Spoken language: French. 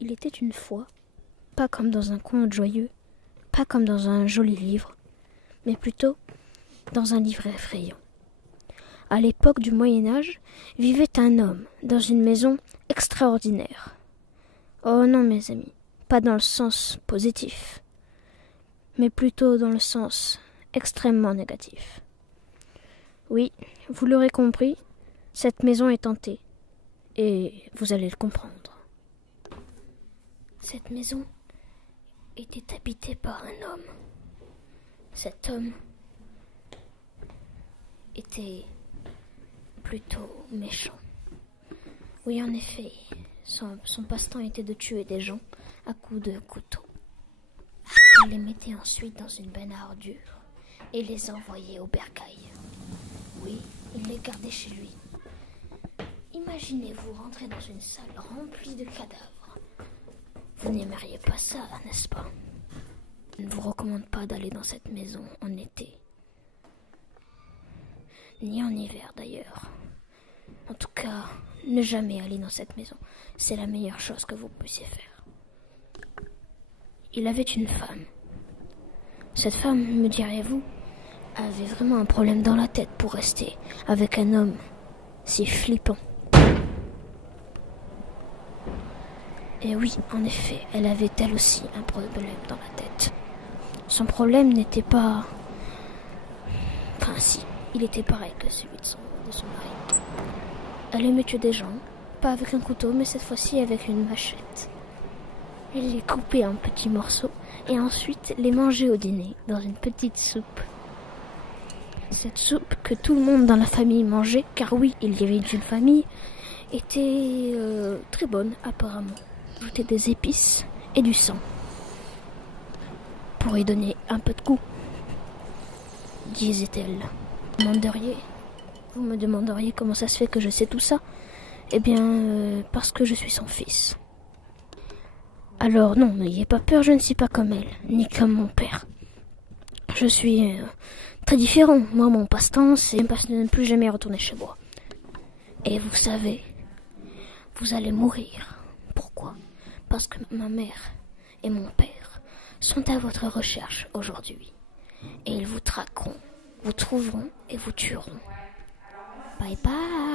Il était une fois, pas comme dans un conte joyeux, pas comme dans un joli livre, mais plutôt dans un livre effrayant. À l'époque du Moyen-Âge, vivait un homme dans une maison extraordinaire. Oh non, mes amis, pas dans le sens positif, mais plutôt dans le sens extrêmement négatif. Oui, vous l'aurez compris, cette maison est hantée, et vous allez le comprendre. Cette maison était habitée par un homme. Cet homme était plutôt méchant. Oui, en effet, son passe-temps était de tuer des gens à coups de couteau. Il les mettait ensuite dans une benne à ordures et les envoyait au bercail. Oui, il les gardait chez lui. Imaginez-vous rentrer dans une salle remplie de cadavres. Vous n'aimeriez pas ça, n'est-ce pas? Je ne vous recommande pas d'aller dans cette maison en été. Ni en hiver d'ailleurs. En tout cas, ne jamais aller dans cette maison. C'est la meilleure chose que vous puissiez faire. Il avait une femme. Cette femme, me diriez-vous, avait vraiment un problème dans la tête pour rester avec un homme si flippant. Et oui, en effet, elle avait elle aussi un problème dans la tête. Son problème n'était pas... Enfin si, il était pareil que celui de son mari. Elle aimait tuer des gens, pas avec un couteau, mais cette fois-ci avec une machette. Elle les coupait en petits morceaux et ensuite les mangeait au dîner dans une petite soupe. Cette soupe que tout le monde dans la famille mangeait, car oui, il y avait une famille, était très bonne apparemment. Ajouter des épices et du sang pour y donner un peu de goût, disait-elle. Vous me demanderiez comment ça se fait que je sais tout ça? Eh bien, parce que je suis son fils. Alors non, n'ayez pas peur, je ne suis pas comme elle, ni comme mon père. Je suis très différent. Moi, mon passe-temps, c'est de ne plus jamais retourner chez moi. Et vous savez, vous allez mourir. Pourquoi? Parce que ma mère et mon père sont à votre recherche aujourd'hui. Et ils vous traqueront, vous trouveront et vous tueront. Bye bye.